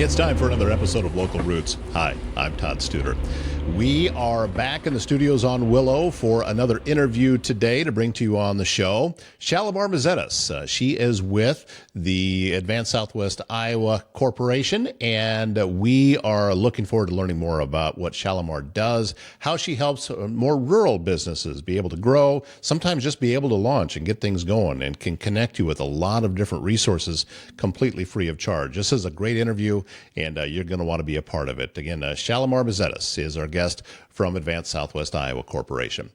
It's time for another episode of Local Roots. Hi, I'm Todd Studer. We are back in the studios on Willow for another interview today to bring to you on the show. Shalimar Mazetis. She is with the Advanced Southwest Iowa Corporation, and we are looking forward to learning more about what Shalimar does, how she helps more rural businesses be able to grow, sometimes just be able to launch and get things going, and can connect you with a lot of different resources completely free of charge. This is a great interview, and you're going to want to be a part of it. Again, Shalimar Mazetis is our guest from Advanced Southwest Iowa Corporation.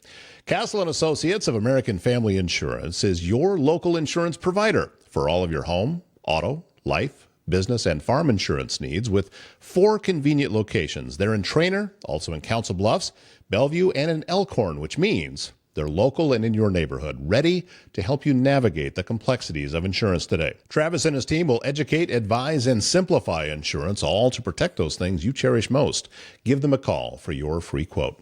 Castle and Associates of American Family Insurance is your local insurance provider for all of your home, auto, life, business, and farm insurance needs with 4 convenient locations. They're in Trainer, also in Council Bluffs, Bellevue, and in Elkhorn, which means they're local and in your neighborhood, ready to help you navigate the complexities of insurance today. Travis and his team will educate, advise, and simplify insurance, all to protect those things you cherish most. Give them a call for your free quote.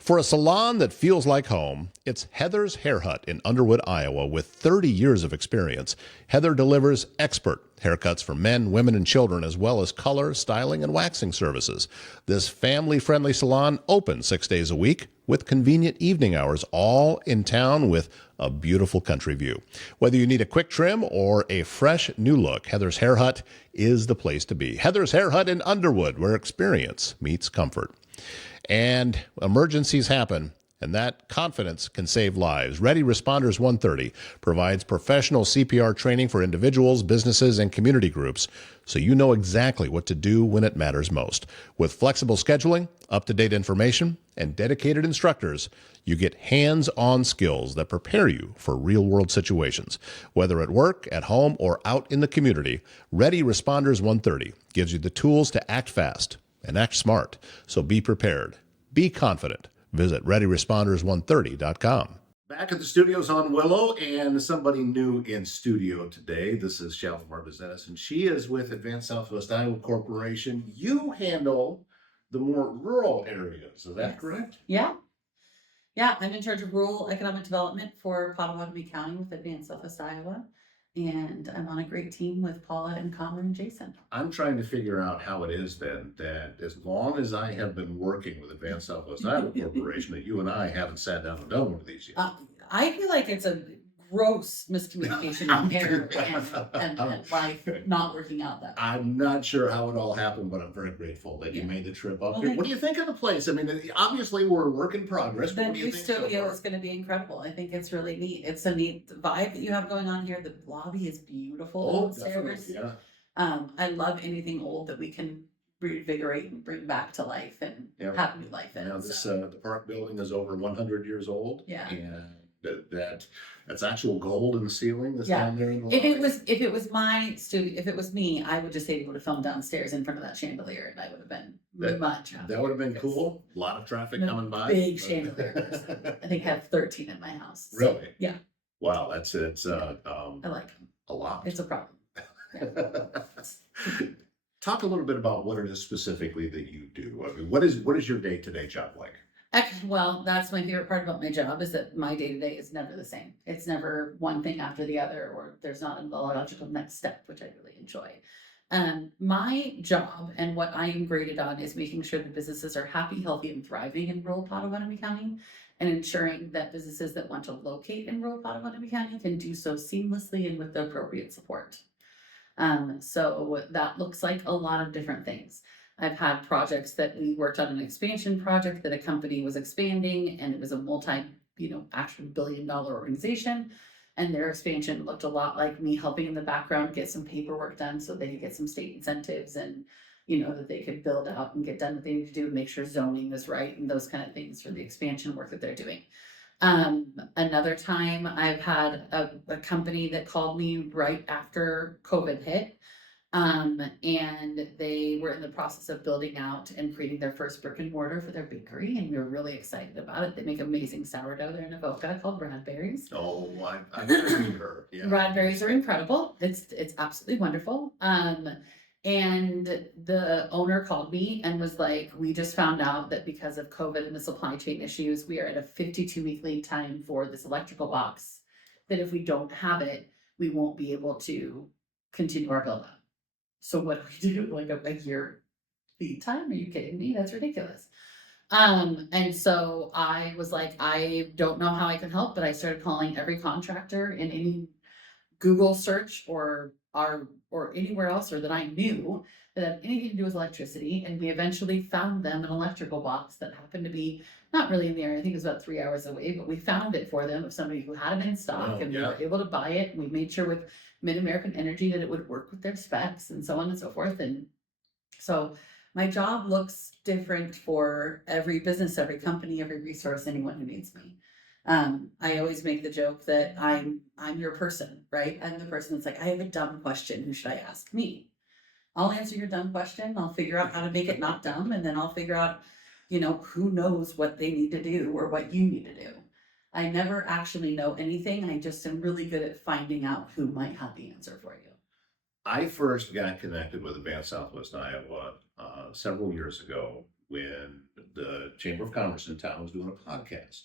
For a salon that feels like home, it's Heather's Hair Hut in Underwood, Iowa. With 30 years of experience, Heather delivers expert haircuts for men, women, and children, as well as color, styling, and waxing services. This family-friendly salon opens 6 days a week with convenient evening hours, all in town with a beautiful country view. Whether you need a quick trim or a fresh new look, Heather's Hair Hut is the place to be. Heather's Hair Hut in Underwood, where experience meets comfort. And emergencies happen, and that confidence can save lives. Ready Responders 130 provides professional CPR training for individuals, businesses, and community groups, so you know exactly what to do when it matters most. With flexible scheduling, up-to-date information, and dedicated instructors, you get hands-on skills that prepare you for real-world situations. Whether at work, at home, or out in the community, Ready Responders 130 gives you the tools to act fast and act smart. So be prepared. Be confident. Visit ReadyResponders130.com. Back at the studios on Willow, and somebody new in studio today. This is Shalimar Mazetis, and she is with Advanced Southwest Iowa Corporation. You handle the more rural areas, is that correct? Yeah. Yeah, I'm in charge of rural economic development for Potawatomi County with Advanced Southwest Iowa. And I'm on a great team with Paula and Connor and Jason. I'm trying to figure out how it is then that as long as I have been working with Advanced Southwest Iowa Corporation, that you and I haven't sat down and done one of these yet. I feel like it's a gross miscommunication in hair and life not working out that way. I'm not sure how it all happened, but I'm very grateful that you made the trip up here. What do you think of the place? I mean, obviously we're a work in progress. The new studio is going to be incredible. I think it's really neat. It's a neat vibe that you have going on here. The lobby is beautiful downstairs. Yeah. I love anything old that we can reinvigorate and bring back to life and have new life in. Now the park building is over 100 years old. Yeah. And that's actual gold in the ceiling that's down there in the lobby. If it was my studio, if it was me, I would just say you would have filmed downstairs in front of that chandelier, and I would have been much happier. That would have been cool. A lot of traffic coming by. Big chandeliers. I think I have 13 in my house. So, really? Yeah. Wow, I like them. A lot. It's a problem. Yeah. Talk a little bit about what it is specifically that you do. I mean, what is your day-to-day job like? Well, that's my favorite part about my job is that my day-to-day is never the same. It's never one thing after the other, or there's not a logical next step, which I really enjoy. My job and what I am graded on is making sure that businesses are happy, healthy, and thriving in rural Potawatomi County, and ensuring that businesses that want to locate in rural Potawatomi County can do so seamlessly and with the appropriate support. So that looks like a lot of different things. I've had projects that we worked on, an expansion project that a company was expanding, and it was a actual billion-dollar organization. And their expansion looked a lot like me helping in the background get some paperwork done so they could get some state incentives and, that they could build out and get done what they need to do and make sure zoning is right and those kind of things for the expansion work that they're doing. Another time I've had a company that called me right after COVID hit. And they were in the process of building out and creating their first brick and mortar for their bakery, and we were really excited about it. They make amazing sourdough there in Avoca called Radberries. Oh, I've never seen her. Yeah. Radberries are incredible. It's absolutely wonderful. And the owner called me and was like, we just found out that because of COVID and the supply chain issues, we are at a 52-week lead time for this electrical box, that if we don't have it, we won't be able to continue our build up. So what do we do? Like a year lead time? Are you kidding me? That's ridiculous. And so I was like, I don't know how I can help, but I started calling every contractor in any Google search or anywhere else or that I knew that had anything to do with electricity. And we eventually found them an electrical box that happened to be not really in the area. I think it was about 3 hours away, but we found it for them of somebody who had it in stock, Oh, and we yeah. were able to buy it. And we made sure with Mid American Energy that it would work with their specs and so on and so forth. And so my job looks different for every business, every company, every resource, anyone who needs me. I always make the joke that I'm your person, right? I'm the person that's like, I have a dumb question. Who should I ask? Me. I'll answer your dumb question. I'll figure out how to make it not dumb, and then I'll figure out, who knows what they need to do or what you need to do. I never actually know anything. I just am really good at finding out who might have the answer for you. I first got connected with Advanced Southwest Iowa several years ago when the Chamber of Commerce in town was doing a podcast,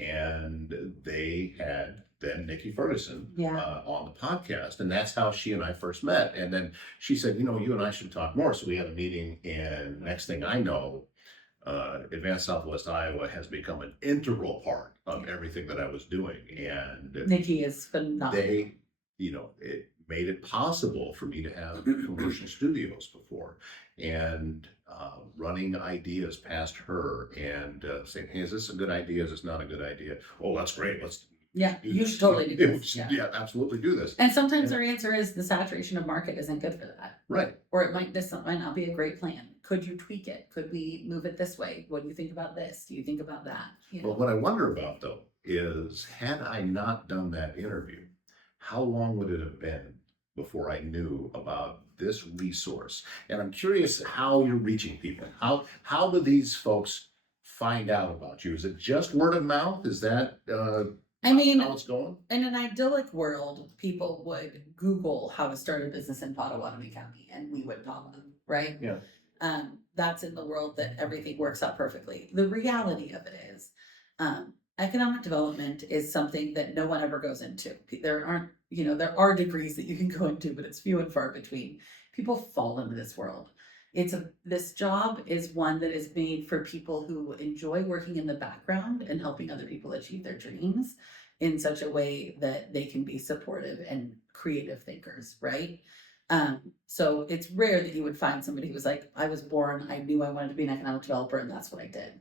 and they had then Nikki Ferguson on the podcast, and that's how she and I first met. And then she said, you and I should talk more. So we had a meeting, and next thing I know, Advanced Southwest Iowa has become an integral part of everything that I was doing. And Nikki is phenomenal. It made it possible for me to have commercial studios before, and running ideas past her and saying, hey, is this a good idea? Is this not a good idea? Oh, that's great. You should totally do this. Yeah, absolutely do this. And sometimes their answer is the saturation of market isn't good for that. Right. Or this might not be a great plan. Could you tweak it? Could we move it this way? What do you think about this? Do you think about that? Well, what I wonder about though is, had I not done that interview, how long would it have been before I knew about this resource? And I'm curious how you're reaching people. How do these folks find out about you? Is it just word of mouth? Is that how it's going? In an idyllic world, people would Google how to start a business in Potawatomi County, and we would pop up, right? Yeah. That's in the world that everything works out perfectly. The reality of it is, economic development is something that no one ever goes into. There are degrees that you can go into, but it's few and far between. People fall into this world. This job is one that is made for people who enjoy working in the background and helping other people achieve their dreams in such a way that they can be supportive and creative thinkers, right? So it's rare that you would find somebody who was like, I was born, I knew I wanted to be an economic developer, and that's what I did.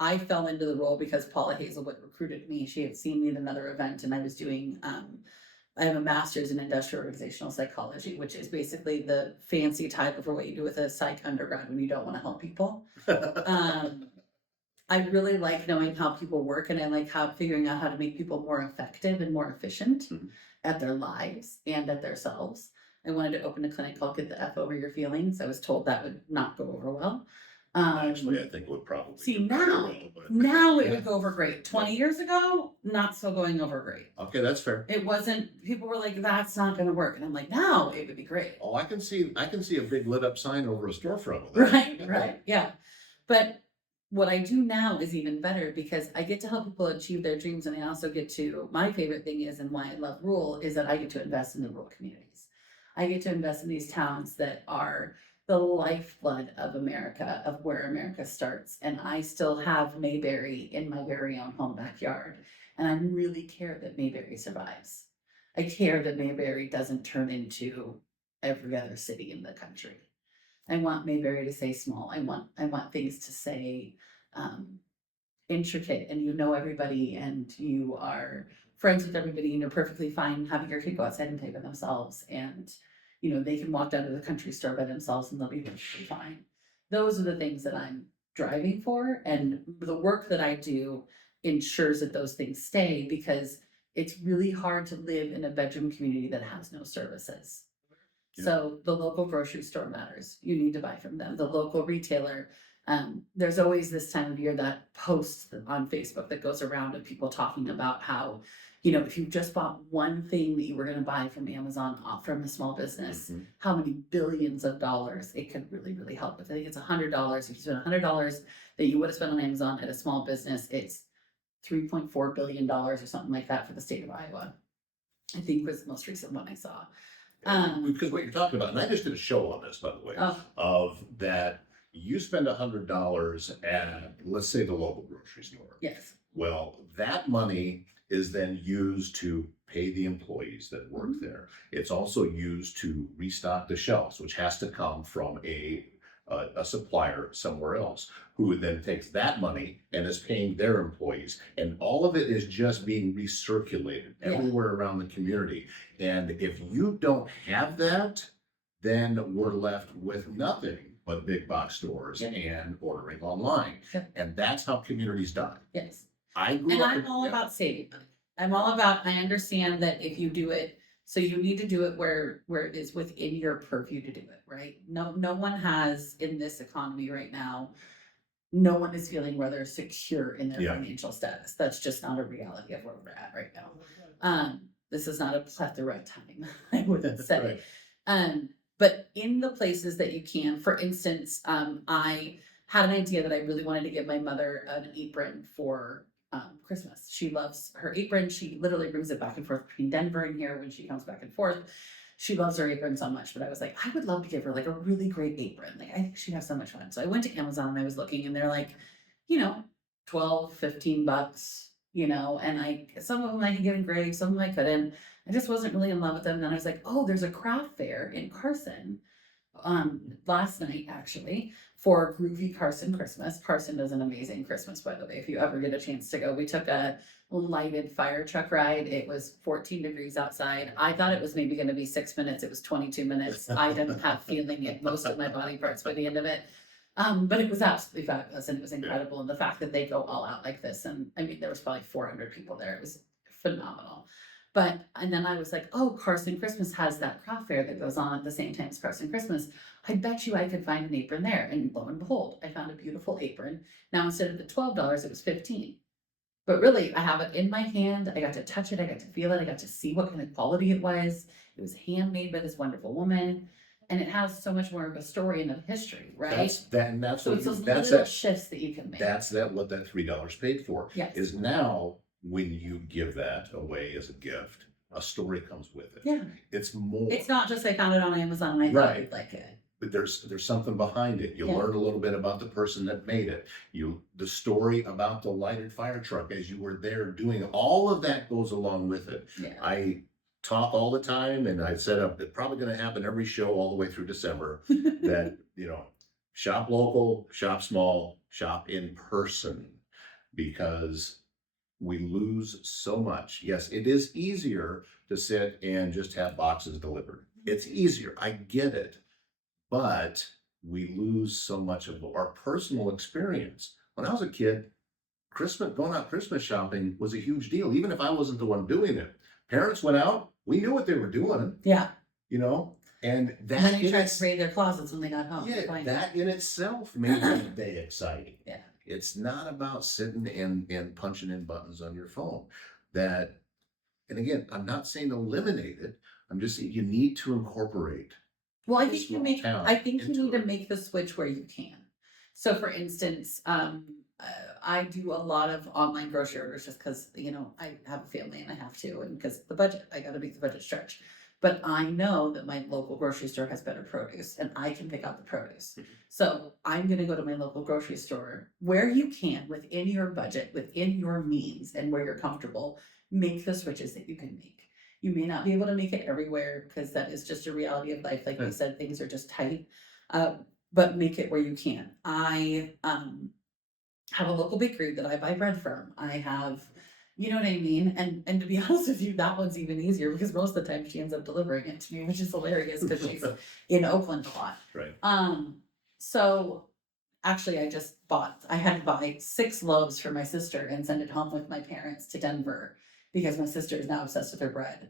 I fell into the role because Paula Hazelwood recruited me. She had seen me at another event, and I was doing, I have a master's in industrial organizational psychology, which is basically the fancy title for what you do with a psych undergrad when you don't want to help people. I really like knowing how people work, and I like figuring out how to make people more effective and more efficient at their lives and at themselves. I wanted to open a clinic called Get the F Over Your Feelings. I was told that would not go over well. Actually, I think it would probably now it would go over great. 20 years ago, not so going over great. Okay, that's fair. It wasn't. People were like, "That's not going to work," and I'm like, "No, it would be great." Oh, I can see a big lit up sign over a storefront with that. Right, yeah. But what I do now is even better because I get to help people achieve their dreams, and I also get to. My favorite thing is, and why I love rural, is that I get to invest in the rural communities. I get to invest in these towns that are the lifeblood of America, of where America starts. And I still have Mayberry in my very own home backyard. And I really care that Mayberry survives. I care that Mayberry doesn't turn into every other city in the country. I want Mayberry to stay small. I want things to say intricate, and everybody, and you are friends with everybody, and you're perfectly fine having your kid go outside and play by themselves, and they can walk down to the country store by themselves and they'll be perfectly fine. Those are the things that I'm driving for, and the work that I do ensures that those things stay, because it's really hard to live in a bedroom community that has no services. Yeah. So the local grocery store matters. You need to buy from them. The local retailer. There's always this time of year that post on Facebook that goes around of people talking about how, if you just bought one thing that you were going to buy from Amazon from a small business, how many billions of dollars it could really, really help with. I think it's $100. If you spend $100 that you would have spent on Amazon at a small business, it's $3.4 billion or something like that for the state of Iowa. I think was the most recent one I saw. Because what you're talking about, and I just did a show on this, by the way, Oh, of that you spend $100 at, let's say, the local grocery store. yes. Well, that money is then used to pay the employees that work Mhm. there. It's also used to restock the shelves, which has to come from a supplier somewhere else, who then takes that money and is paying their employees. And all of it is just being recirculated Yeah. everywhere around the community. And if you don't have that, then we're left with nothing but big box stores Yep. and ordering online. Yep. And that's how communities die. Yes. I grew And up I'm in, all yeah, about saving money. I'm all about, I understand that if you do it, so you need to do it where it is within your purview to do it, right? No one has in this economy right now, no one is feeling where they're secure in their Yeah. financial status. That's just not a reality of where we're at right now. This is not a plethora time, I wouldn't say. Right. But in the places that you can, for instance, I had an idea that I really wanted to give my mother an apron for Christmas. She loves her apron. She literally brings it back and forth between Denver and here when she comes back and forth. She loves her apron so much, but I was like, I would love to give her like a really great apron. Like, I think she'd have so much fun. So I went to Amazon and I was looking, and they're like, you know, 12, $15, and some of them I could get engraved, some of them I couldn't. I just wasn't really in love with them. And then I was like, oh, there's a craft fair in Carson last night actually for Groovy Carson Christmas. Carson does an amazing Christmas, by the way. If you ever get a chance to go, we took a lighted fire truck ride. It was 14 degrees outside. I thought it was maybe going to be 6 minutes. It was 22 minutes. I didn't have feeling in most of my body parts by the end of it. But it was absolutely fabulous and it was incredible. And the fact that they go all out like this, and I mean, there was probably 400 people there. It was phenomenal. And then I was like, oh, Carson Christmas has that craft fair that goes on at the same time as Carson Christmas. I bet you I could find an apron there. And lo and behold, I found a beautiful apron. Now, instead of the $12, it was 15. But really, I have it in my hand. I got to touch it. I got to feel it. I got to see what kind of quality it was. It was handmade by this wonderful woman. And it has so much more of a story and a history, right? That's So what it's those that's little it. shifts that you can make. That's what that $3 paid for. Yes. Is now when you give that away as a gift, a story comes with it. Yeah. It's more. It's not just I found it on Amazon and I thought you'd like it. But there's something behind it. You Yeah. learn a little bit about the person that made it. The story about the lighted fire truck as you were there doing it. All of that goes along with it. Yeah. I talk all the time, and I said it's probably going to happen every show all the way through December. That shop local, shop small, shop in person, because we lose so much. Yes, it is easier to sit and just have boxes delivered. It's easier. I get it. But we lose so much of our personal experience. When I was a kid, going out Christmas shopping was a huge deal, even if I wasn't the one doing it. Parents went out, we knew what they were doing, Yeah. and And that then they tried to raid their closets when they got home. yeah, that in itself made the day exciting. Yeah. It's not about sitting and punching in buttons on your phone. And again, I'm not saying eliminate it. I'm just saying you need to incorporate. Well, I a think you small make. town I think you into need to it. make the switch where you can. So, for instance, I do a lot of online grocery orders just because I have a family and I have to, and because the budget, I got to make the budget stretch. But I know that my local grocery store has better produce, and I can pick out the produce. Mhm. So I'm going to go to my local grocery store where you can, within your budget, within your means, and where you're comfortable. Make the switches that you can make. You may not be able to make it everywhere because that is just a reality of life. Like we said, things are just tight. But make it where you can. I have a local bakery that I buy bread from. I have, you know what I mean? And to be honest with you, that one's even easier because most of the time she ends up delivering it to me, which is hilarious because she's in Oakland a lot. Right. So actually I had to buy 6 loaves for my sister and send it home with my parents to Denver because my sister is now obsessed with her bread.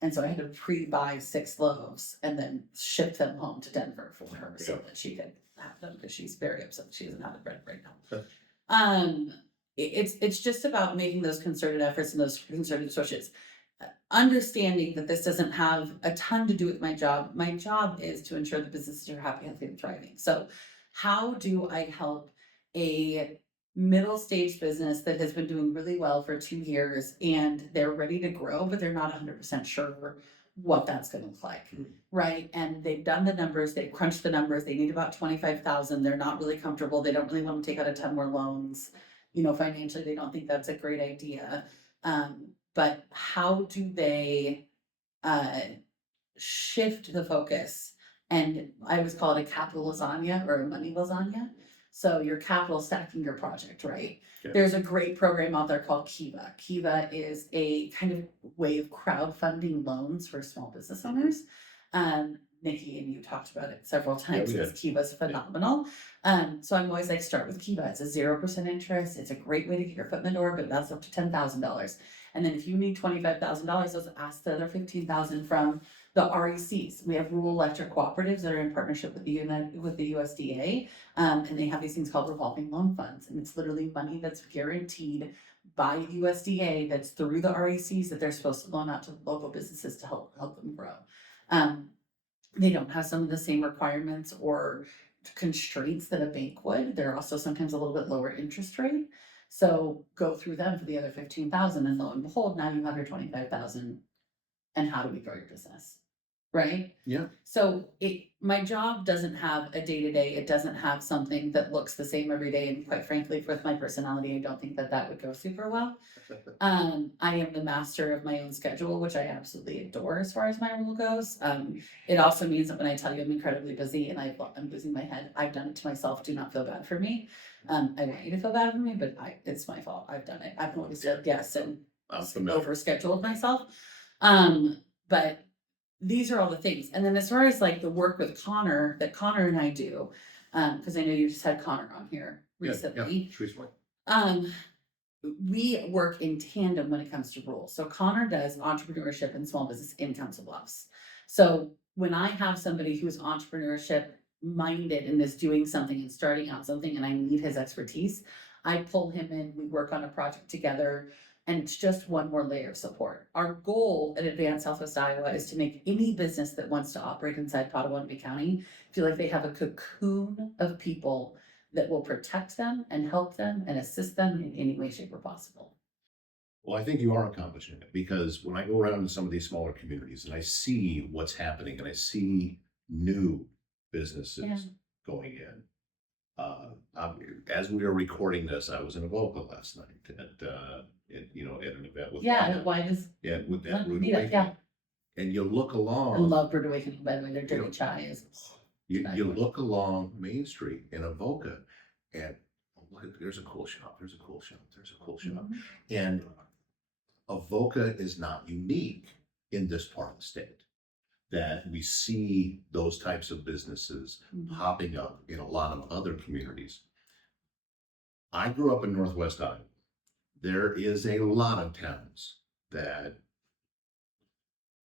And so I had to pre-buy 6 loaves and then ship them home to Denver for her so that she could have them because she's very upset she doesn't have the bread right now. It's just about making those concerted efforts and those concerted switches. Understanding that this doesn't have a ton to do with my job. My job is to ensure the businesses are happy, healthy, and thriving. So how do I help a middle stage business that has been doing really well for 2 years and they're ready to grow, but they're not 100% sure what that's going to look like, right? And they've done the numbers, they've crunched the numbers, they need about 25,000. They're not really comfortable. They don't really want to take out a ton more loans. Financially, they don't think that's a great idea. But how do they uh, shift the focus? And I always call it a capital lasagna or a money lasagna. So your capital stacking your project, right? Okay. There's a great program out there called Kiva. Kiva is a kind of way of crowdfunding loans for small business owners. Nikki and you talked about it several times. we Because Kiva's phenomenal. So I'm always like, start with Kiva. It's a 0% interest. It's a great way to get your foot in the door, but that's up to $10,000. And then if you need $25,000, those ask the other $15,000 from the RECs. We have rural electric cooperatives that are in partnership with the USDA, and they have these things called revolving loan funds, and it's literally money that's guaranteed by USDA that's through the RECs that they're supposed to loan out to local businesses to help them grow. They don't have some of the same requirements or constraints that a bank would. They're also sometimes a little bit lower interest rate. So go through them for the other 15,000, and lo and behold, now you have your 25,000. And how do we grow your business? Right? Yeah. So my job doesn't have a day-to-day. It doesn't have something that looks the same every day. And quite frankly, with my personality, I don't think that would go super well. I am the master of my own schedule, which I absolutely adore as far as my role goes. It also means that when I tell you I'm incredibly busy and I'm losing my head, I've done it to myself. Do not feel bad for me. I want you to feel bad for me, but it's my fault. I've done it. I've always said yes and overscheduled myself. But these are all the things. And then as far as like the work with Connor that Connor and I do, because I know you just had Connor on here recently. We work in tandem when it comes to rules. So Connor does entrepreneurship and small business in Council Bluffs. So when I have somebody who's entrepreneurship minded and is doing something and starting out something and I need his expertise, I pull him in, we work on a project together, and it's just one more layer of support. Our goal at Advanced Southwest Iowa is to make any business that wants to operate inside Potawatomi County feel like they have a cocoon of people that will protect them and help them and assist them in any way, shape, or possible. Well, I think you are accomplishing it, because when I go around to some of these smaller communities and I see what's happening and I see new businesses going in. As we are recording this, I was in Avoca last night at an event with with that Rude Awakening. And you look along. I love Rude Awakening, by the way. Their dirty chai is. You look along Main Street in Avoca, and look, there's a cool shop. There's a cool shop. There's a cool shop. Mm-hmm. And Avoca is not unique in this part of the state. That we see those types of businesses popping up in a lot of other communities. I grew up in Northwest Iowa. There is a lot of towns that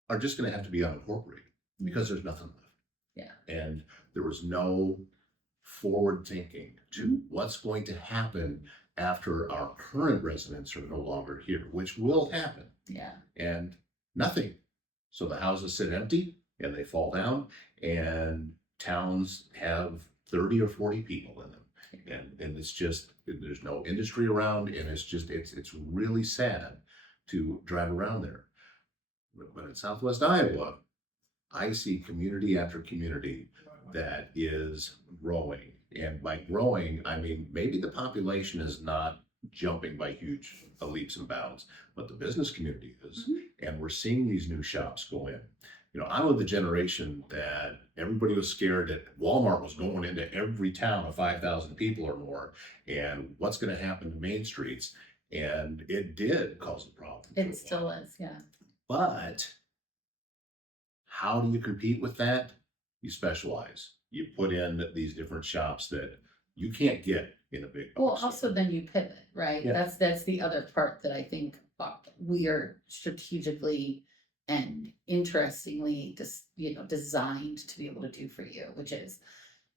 are just going to have to be unincorporated because there's nothing left. Yeah. And there was no forward thinking to what's going to happen after our current residents are no longer here, which will happen. Yeah. And nothing. So the houses sit empty and they fall down, and towns have 30 or 40 people in them. And it's just, there's no industry around, and it's really sad to drive around there. But in Southwest Iowa, I see community after community that is growing. And by growing, I mean, maybe the population is not jumping by huge leaps and bounds, but the business community is. Mm-hmm. And we're seeing these new shops go in. I'm of the generation that everybody was scared that Walmart was going into every town of 5,000 people or more, and what's going to happen to main streets. And it did cause a problem. It still is, yeah. But how do you compete with that? You specialize. You put in these different shops that you can't get in a big box. Well, also then you pivot, right? Yeah. That's the other part that I think we are strategically and interestingly designed to be able to do for you, which is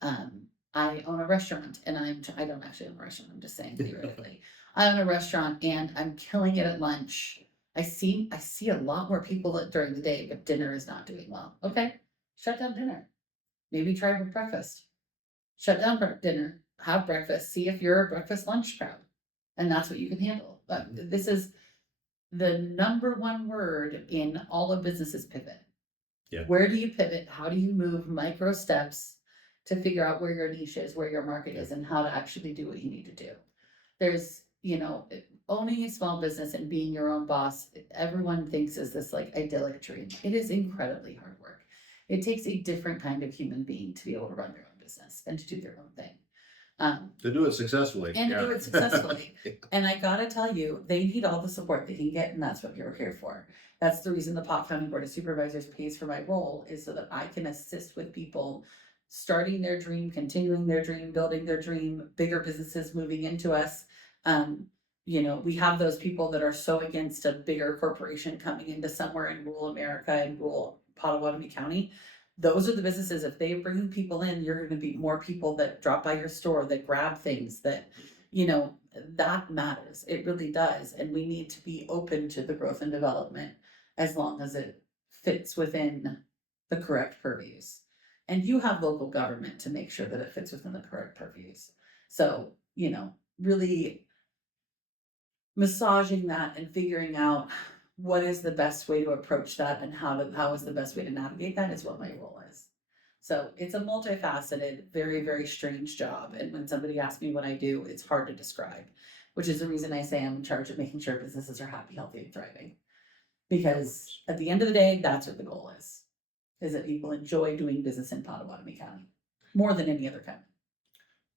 I own a restaurant, and I don't actually own a restaurant, I'm just saying theoretically. I own a restaurant and I'm killing it at lunch. I see a lot more people during the day, but dinner is not doing well. Okay, shut down dinner. Maybe try breakfast. Shut down dinner, have breakfast, see if you're a breakfast lunch crowd. And that's what you can handle. But this is the number one word in all of business is pivot. Yeah. Where do you pivot? How do you move micro steps to figure out where your niche is, where your market is, and how to actually do what you need to do? There's, owning a small business and being your own boss, everyone thinks is this like idyllic dream. It is incredibly hard work. It takes a different kind of human being to be able to run their own business and to do their own thing. To do it successfully. And to do it successfully. And I gotta tell you, they need all the support they can get, and that's what you're here for. That's the reason the Pot County Board of Supervisors pays for my role, is so that I can assist with people starting their dream, continuing their dream, building their dream, bigger businesses moving into us. We have those people that are so against a bigger corporation coming into somewhere in rural America and rural Potawatomi County. Those are the businesses. If they bring people in, you're going to be more people that drop by your store, that grab things, that, that matters. It really does. And we need to be open to the growth and development as long as it fits within the correct purviews. And you have local government to make sure that it fits within the correct purviews. So, really massaging that and figuring out what is the best way to approach that and how is the best way to navigate that is what my role is. So it's a multifaceted, very, very strange job. And when somebody asks me what I do, it's hard to describe, which is the reason I say I'm in charge of making sure businesses are happy, healthy, and thriving. Because at the end of the day, that's what the goal is that people enjoy doing business in Potawatomi County more than any other county.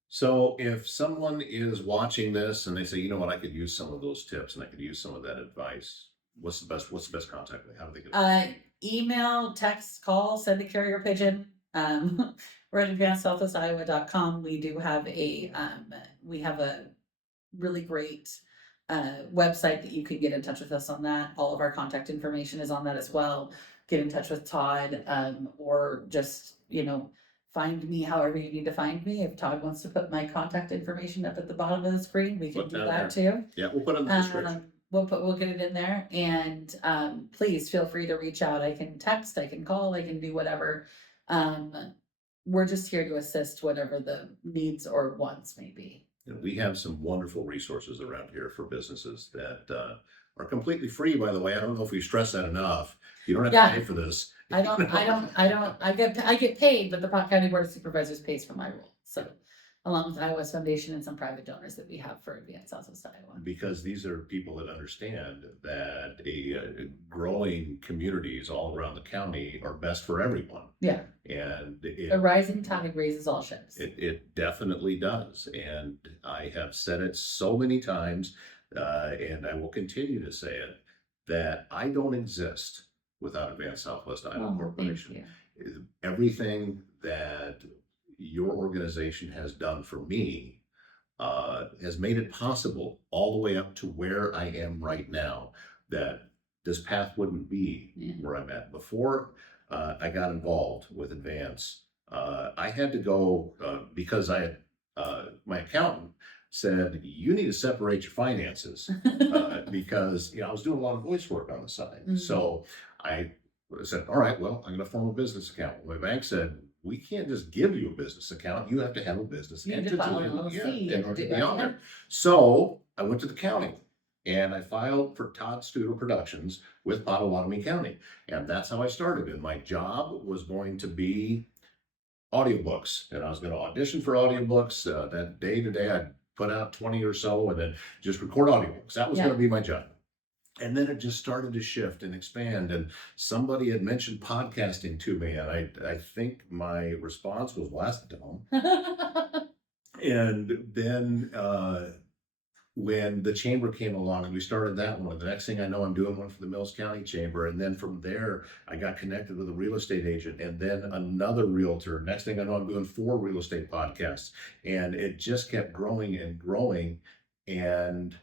So if someone is watching this and they say, you know what, I could use some of those tips and I could use some of that advice, what's the best contact way? How do they get it? Email, text, call, send a carrier pigeon. We're at advancedsouthwestiowa.com. We do have a really great website that you can get in touch with us on that. All of our contact information is on that as well. Get in touch with Todd, or just, find me however you need to find me. If Todd wants to put my contact information up at the bottom of the screen, we can do that too. Yeah, we'll put it in the description. We'll get it in there, and please feel free to reach out. I can text, I can call, I can do whatever. We're just here to assist whatever the needs or wants may be. And we have some wonderful resources around here for businesses that are completely free, by the way. I don't know if we stress that enough. You don't have to pay for this. I get paid, but the Pot County Board of Supervisors pays for my role. So along with Iowa's Foundation and some private donors that we have for Advanced Southwest Iowa. Because these are people that understand that growing communities all around the county are best for everyone. Yeah. And a rising tide raises all ships. It definitely does. And I have said it so many times, and I will continue to say it, that I don't exist without Advanced Southwest Iowa Corporation. Everything that your organization has done for me has made it possible all the way up to where I am right now, that this path wouldn't be where I'm at. Before I got involved with Advance, I had to go because I had my accountant said, you need to separate your finances because I was doing a lot of voice work on the side. Mm-hmm. So I said, all right, well, I'm going to form a business account. My bank said, we can't just give you a business account. You have to have a business entity in order to be on there. So I went to the county and I filed for Todd Studer Productions with Potawatomi County. And that's how I started. And my job was going to be audiobooks. And I was going to audition for audiobooks. That day to day, I'd put out 20 or so and then just record audiobooks. That was going to be my job. And then it just started to shift and expand. And somebody had mentioned podcasting to me. And I think my response was, well, that's dumb. And then when the chamber came along and we started that one, the next thing I know, I'm doing one for the Mills County Chamber. And then from there, I got connected with a real estate agent and then another realtor. Next thing I know, I'm doing 4 real estate podcasts. And it just kept growing and growing. And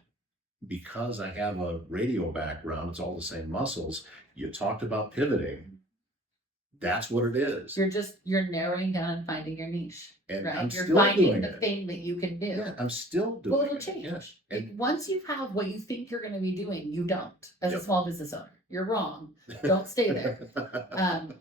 because I have a radio background, it's all the same muscles. You talked about pivoting. That's what it is. You're narrowing down and finding your niche. And right? I'm you're still finding doing the thing that you can do. Yeah, I'm still doing well, it'll change. Yes. And once you have what you think you're going to be doing, you don't. As a small business owner, you're wrong. Don't stay there.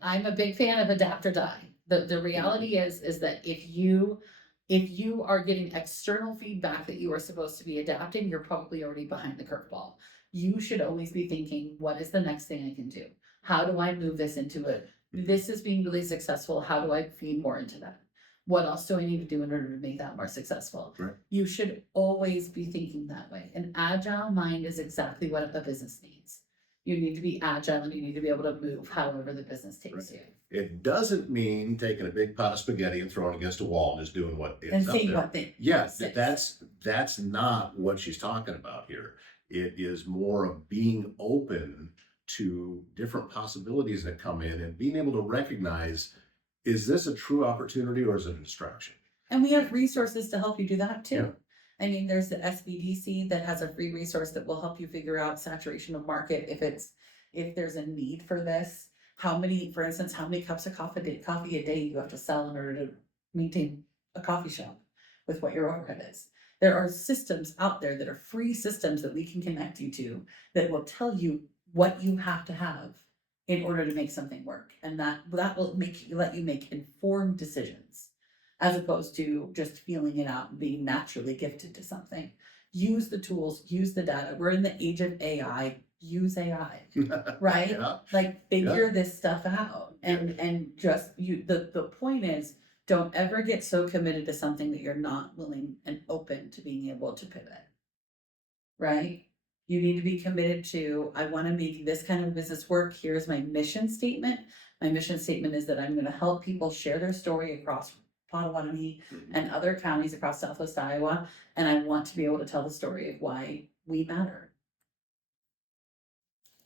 I'm a big fan of adapt or die. The reality is that if you are getting external feedback that you are supposed to be adapting, you're probably already behind the curveball. You should always be thinking, what is the next thing I can do? How do I move this into a This is being really successful. How do I feed more into that? What else do I need to do in order to make that more successful? Right. You should always be thinking that way. An agile mind is exactly what a business needs. You need to be agile and you need to be able to move however the business takes you. It doesn't mean taking a big pot of spaghetti and throwing it against a wall and just doing what And is up seeing there. what they Yeah, sticks. that's not what she's talking about here. It is more of being open to different possibilities that come in and being able to recognize, is this a true opportunity or is it a distraction? And we have resources to help you do that too. Yeah. I mean, there's the SBDC that has a free resource that will help you figure out saturation of market if there's a need for this. For instance, how many cups of coffee a day you have to sell in order to maintain a coffee shop with what your overhead is. There are systems out there that are free systems that we can connect you to that will tell you what you have to have in order to make something work. And that will let you make informed decisions as opposed to just feeling it out and being naturally gifted to something. Use the tools, use the data. We're in the age of AI. Use AI, right? Yeah. Like figure this stuff out. And just the point is, don't ever get so committed to something that you're not willing and open to being able to pivot. Right? You need to be committed to, I want to make this kind of business work. Here's my mission statement. My mission statement is that I'm going to help people share their story across Potawatomi and other counties across Southwest Iowa. And I want to be able to tell the story of why we matter.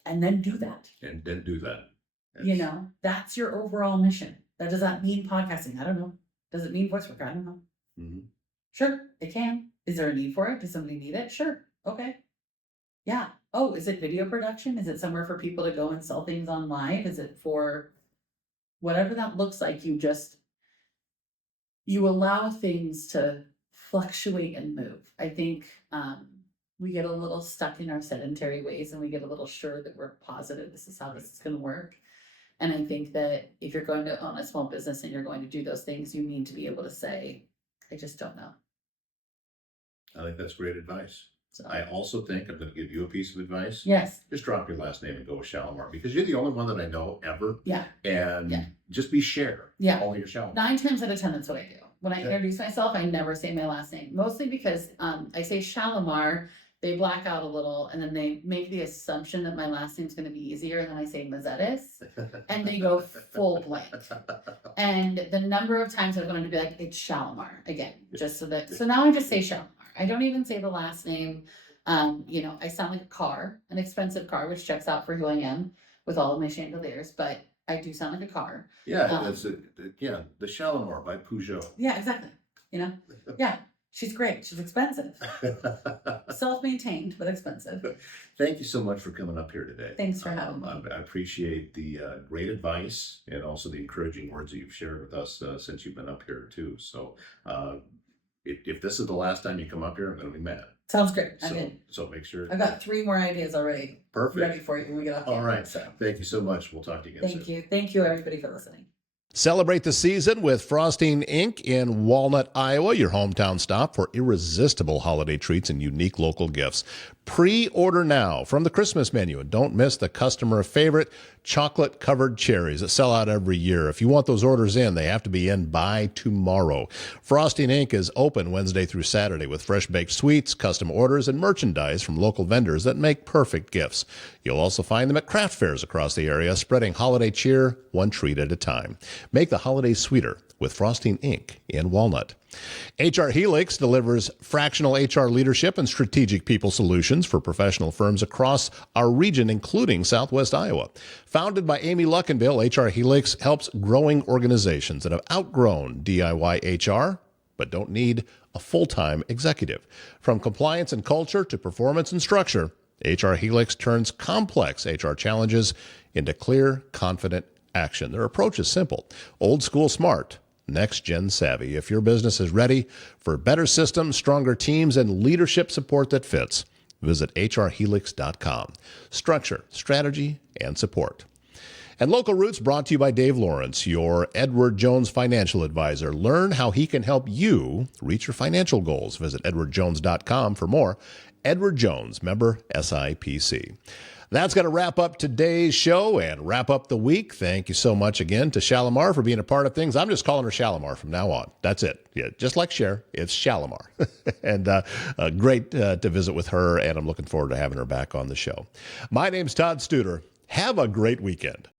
And then do that. And then do that. That's your overall mission. That does not mean podcasting. I don't know. Does it mean voice work? I don't know. Mm-hmm. Sure, it can. Is there a need for it? Does somebody need it? Sure. Okay. Yeah. Oh, is it video production? Is it somewhere for people to go and sell things on live? Is it for whatever that looks like? You allow things to fluctuate and move. I think we get a little stuck in our sedentary ways and we get a little sure that we're positive this is how this is going to work. And I think that if you're going to own a small business and you're going to do those things, you need to be able to say, I just don't know. I think that's great advice. So, I also think I'm going to give you a piece of advice. yes. Just drop your last name and go with Shalimar because you're the only one that I know ever. Yeah. And just be Cher. Yeah. Only your Shalimar. 9 times out of 10, that's what I do. When I introduce myself, I never say my last name, mostly because I say Shalimar, they black out a little, and then they make the assumption that my last name's going to be easier, and then I say Mazetis, and they go full blank. And the number of times I've gone to be like, it's Shalimar again, just so now I just say Shalimar. I don't even say the last name. I sound like a car, an expensive car, which checks out for who I am with all of my chandeliers, but I do sound like a car. Yeah, the Shalimar by Peugeot. Yeah, exactly. Yeah, she's great. She's expensive. Self-maintained, but expensive. Thank you so much for coming up here today. Thanks for having me. I appreciate the great advice and also the encouraging words that you've shared with us since you've been up here too. So if this is the last time you come up here, I'm going to be mad. Sounds great. I'm in. So make sure. I've got 3 more ideas already. Perfect. Ready for you when we get off. All right. So. Thank you so much. We'll talk to you again soon. Thank you. Thank you, everybody, for listening. Celebrate the season with Frosting Inc. in Walnut, Iowa, your hometown stop for irresistible holiday treats and unique local gifts. Pre-order now from the Christmas menu and don't miss the customer favorite chocolate-covered cherries that sell out every year. If you want those orders in, they have to be in by tomorrow. Frosting Inc. is open Wednesday through Saturday with fresh-baked sweets, custom orders, and merchandise from local vendors that make perfect gifts. You'll also find them at craft fairs across the area, spreading holiday cheer one treat at a time. Make the holidays sweeter with Frosting Inc. in Walnut. HR Helix delivers fractional HR leadership and strategic people solutions for professional firms across our region, including Southwest Iowa. Founded by Amy Luckenbill, HR Helix helps growing organizations that have outgrown DIY HR but don't need a full-time executive. From compliance and culture to performance and structure, HR Helix turns complex HR challenges into clear, confident action. Their approach is simple: old school smart, next gen savvy. If your business is ready for better systems, stronger teams, and leadership support that fits, visit hrhelix.com. Structure, strategy, and support. And Local Roots brought to you by Dave Lawrence, your Edward Jones financial advisor. Learn how he can help you reach your financial goals. Visit edwardjones.com for more. Edward Jones, member SIPC. That's going to wrap up today's show and wrap up the week. Thank you so much again to Shalimar for being a part of things. I'm just calling her Shalimar from now on. That's it. Yeah, just like Cher, it's Shalimar. And great to visit with her, and I'm looking forward to having her back on the show. My name's Todd Studer. Have a great weekend.